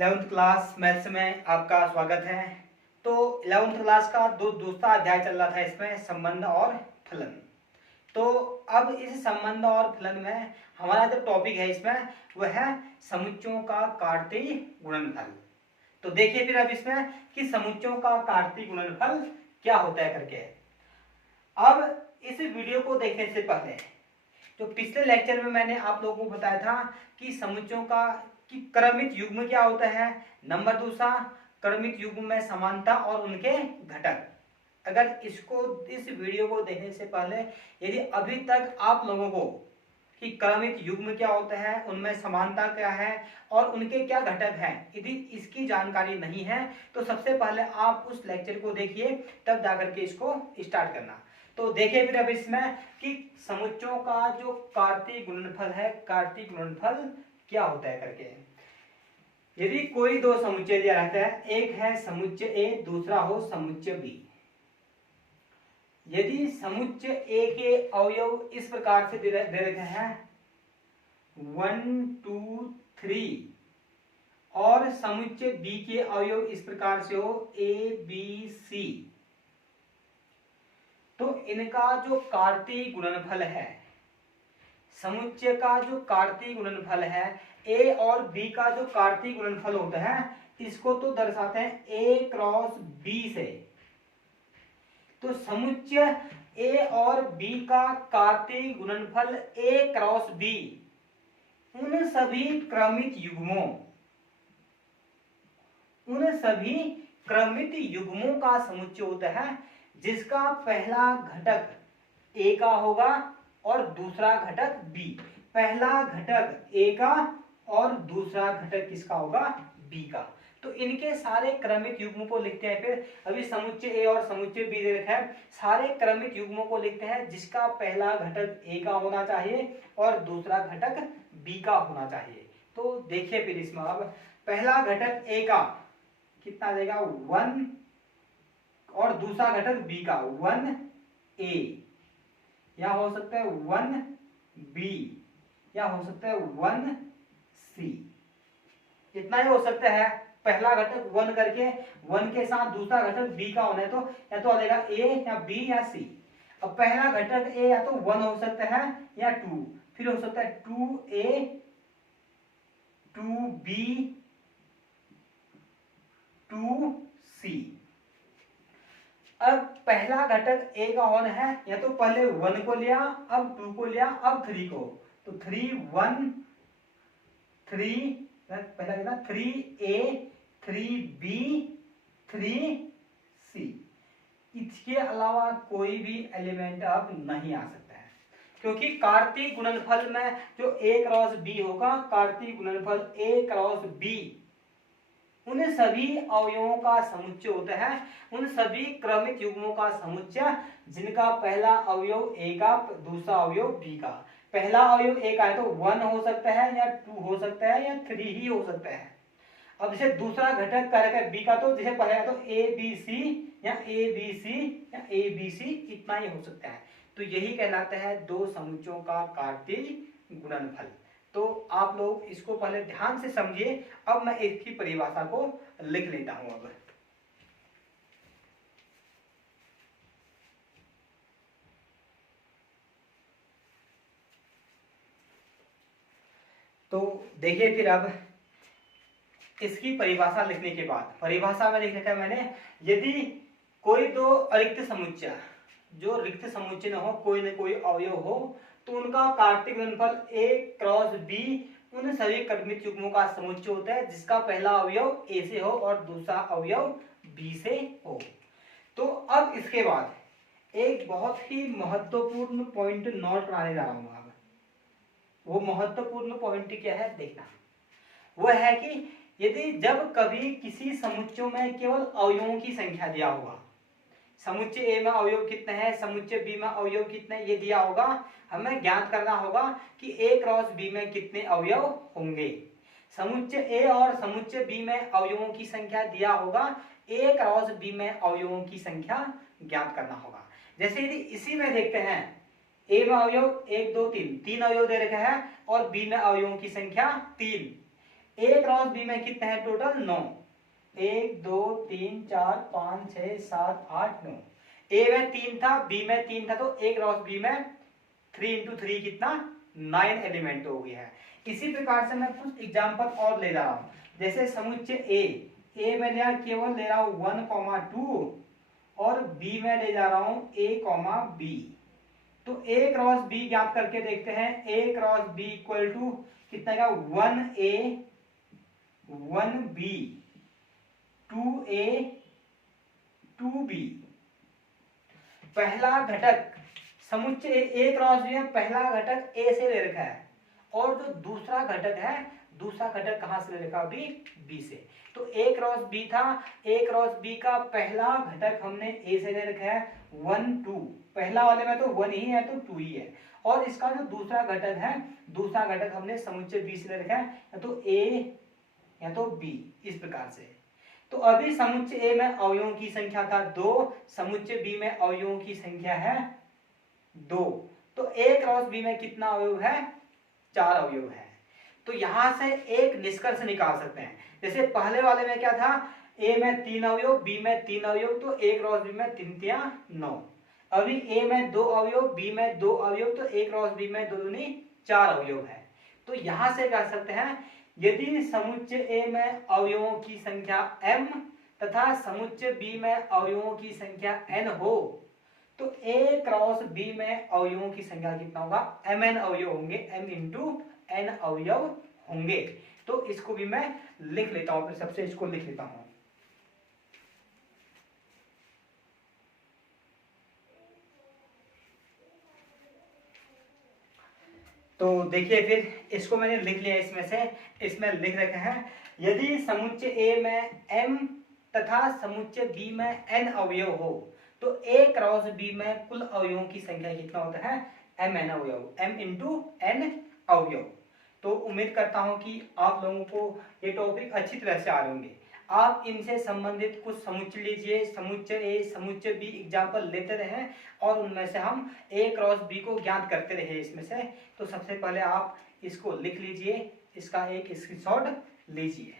11th class maths में आपका स्वागत है। तो 11th क्लास का दूसरा अध्याय चल रहा था, इसमें संबंध और फलन। तो अब इस संबंध और फलन में हमारा जो टॉपिक है इसमें वह है समुच्चयों का कार्तीय गुणनफल। तो देखिए फिर अब इसमें कि समुच्चयों का कार्तीय गुणनफल क्या होता है करके। अब इस वीडियो को देखने से पहले जो पिछले लेक्चर में मैंने आप लोगों को बताया था कि समुच्चयों का कि क्रमित युग्म क्या होता है, नंबर दूसरा क्रमित युग्म में समानता और उनके घटक। अगर इस वीडियो को देखने से पहले यदि अभी तक आप लोगों को कि क्रमित युग्म क्या होता है, उनमें समानता क्या है और उनके क्या घटक हैं, यदि इसकी जानकारी नहीं है तो सबसे पहले आप उस लेक्चर को देखिए, तब जाकर के इसको स्टार्ट करना। तो देखिए फिर अब इसमें कि समुच्चयों का जो कार्तीय गुणनफल है, कार्तीय गुणनफल क्या होता है करके। यदि कोई दो समुच्चय दिया रहता है, एक है समुच्चय ए, दूसरा हो समुच्चय बी। यदि समुच्चय ए के अवयव इस प्रकार से दे रखे हैं 1 2 3 और समुच्चय बी के अवयव इस प्रकार से हो ए बी सी, तो इनका जो कार्तीय गुणनफल है, समुच्चय का जो कार्तीय गुणनफल है, ए और बी का जो कार्तीय गुणनफल होता है, इसको तो दर्शाते हैं ए क्रॉस बी से। तो समुच्चय ए और बी का कार्तीय गुणनफल ए क्रॉस बी उन सभी क्रमित युग्मों का समुच्चय होता है जिसका पहला घटक ए का होगा और दूसरा घटक बी। पहला घटक ए का और दूसरा घटक किसका होगा, बी का। तो इनके सारे क्रमित युग्मों को लिखते हैं। फिर अभी समुच्चय ए और समुच्चय बी दे रखा है, सारे क्रमित युग्मों को लिखते हैं जिसका पहला घटक ए का होना चाहिए और दूसरा घटक बी का होना चाहिए। तो देखिए फिर इसमें अब पहला घटक ए का कितना देगा 1 और दूसरा घटक बी का 1 ए, या हो सकता है 1 बी, या हो सकता है 1 सी। इतना ही हो सकता है। पहला घटक 1 करके 1 के साथ दूसरा घटक बी का होना है, तो या तो आ जाएगा ए या बी या सी। अब पहला घटक ए या तो 1 हो सकता है या 2, फिर हो सकता है 2a 2b 2c। अब पहला घटक ए का होना है, या तो पहले 1 को लिया, अब 2 को लिया, अब 3 को, तो 3 1 3 पहला कितना 3a 3b 3c। इसके अलावा कोई भी एलिमेंट अब नहीं आ सकता है, क्योंकि कार्तीय गुणनफल में जो a क्रॉस b होगा, कार्तीय गुणनफल a क्रॉस b उन सभी अवयवों का समुच्चय होता है, उन सभी क्रमित युग्मों का समुच्चय जिनका पहला अवयव ए का, दूसरा अवयव बी का। पहला अवयव ए का है तो 1 हो सकता है या 2 हो सकता है या 3 ही हो सकता है। अब जैसे दूसरा घटक का है बी का, तो जैसे पहला है तो ए बी सी या ए बी सी या ए बी सी, इतना ही हो सकता है। तो यही कहलाता है दो समुच्चयों का कार्तीय गुणनफल। तो आप लोग इसको पहले ध्यान से समझिए। अब मैं इसकी परिभाषा को लिख लेता हूं। अब तो देखिए फिर अब इसकी परिभाषा लिखने के बाद, परिभाषा में लिख रखा है मैंने, यदि कोई दो अरिक्त समुच्चय, जो रिक्त समुच्चय न हो, कोई न कोई अवयव हो, तो उनका कार्तीय गुणनफल ए क्रॉस बी उन सभी क्रमित युग्मों का समुच्चय होता है जिसका पहला अवयव ए से हो और दूसरा अवयव बी से हो। तो अब इसके बाद एक बहुत ही महत्वपूर्ण पॉइंट नोट कराने जा रहा हूं। अब वो महत्वपूर्ण पॉइंट क्या है देखना, वह है कि यदि जब कभी किसी समुच्चयों में केवल अवयवों की संख्या दिया होगा, समुच्चय ए में अवयव कितने हैं, समुच्चय बी में अवयव कितने, ये दिया होगा, हमें ज्ञात करना होगा कि ए क्रॉस बी में कितने अवयव होंगे। समुच्चय ए और समुच्चय बी में अवयवों की संख्या दिया होगा, ए क्रॉस बी में अवयवों की संख्या ज्ञात करना होगा। जैसे यदि इसी में देखते हैं, ए में अवयव 1 2 3 अवयव दे रखे हैं और बी में अवयवों की संख्या 3। ए क्रॉस बी में कितने हैं टोटल 9, 1 2 3 4 5 6 7 8 9। ए में 3 था, बी में 3 था, तो ए क्रॉस बी में 3 इंटू 3 कितना 9 एलिमेंट हो गया है। इसी प्रकार से मैं कुछ एग्जांपल और ले रहा हूं, जैसे समुच्चय ए में लिया केवल ले रहा हूं 1,2 और बी में ले जा रहा हूं a,b। तो a क्रॉस b ज्ञात करके देखते हैं। a cross b equal to कितना का 1a 1b 2a 2b। पहला घटक समुच्चय a क्रॉस b में पहला घटक a से ले रखा है और जो दूसरा घटक है, दूसरा घटक कहां से ले रखा अभी b से। तो a क्रॉस b था, a क्रॉस b का पहला घटक हमने a से ले रखा है 1 2, पहला वाले में तो 1 ही है तो 2 ही है, और इसका जो दूसरा घटक है, दूसरा घटक हमने समुच्चय b से ले रखा है या तो a या तो b, इस प्रकार से। तो अभी समुच्चय a में अवयवों की संख्या था 2, समुच्चय b में अवयवों की संख्या है 2, तो a क्रॉस b में कितना अवयव है 4 अवयव है। तो यहां से एक निष्कर्ष निकाल सकते हैं, जैसे पहले वाले में क्या था, a में 3 अवयव, b में 3 अवयव, तो a क्रॉस b में 3 3 9। अभी a में 2 अवयव, b में 2 अवयव, तो a क्रॉस b में 2 दूनी 4 अवयव है। तो यहां से कह सकते हैं यदि समुच्चय a में अवयवों की संख्या m तथा समुच्चय b में अवयवों की संख्या n हो, तो a क्रॉस b में अवयवों की संख्या कितना होगा mn अवयव होंगे, m इंटू n अवयव होंगे। तो इसको भी मैं लिख लेता हूं, फिर सबसे इसको लिख लेता हूं। तो देखिए फिर इसको मैंने लिख लिया, इसमें से इसमें लिख रखे हैं यदि समुच्चय a में m तथा समुच्चय b में n अवयव हो, तो a क्रॉस b में कुल अवयवों की संख्या कितना होता है mn अवयव, m इंटू n अवयव। तो उम्मीद करता हूं कि आप लोगों को ये टॉपिक अच्छी तरह से आ रहे होंगे। आप इनसे संबंधित कुछ समुच्चय लीजिए, समुच्चय ए समुच्चय बी एग्जाम्पल लेते रहें और उनमें से हम ए क्रॉस बी को ज्ञात करते रहे इसमें से। तो सबसे पहले आप इसको लिख लीजिए, इसका एक स्क्रीनशॉट लीजिए।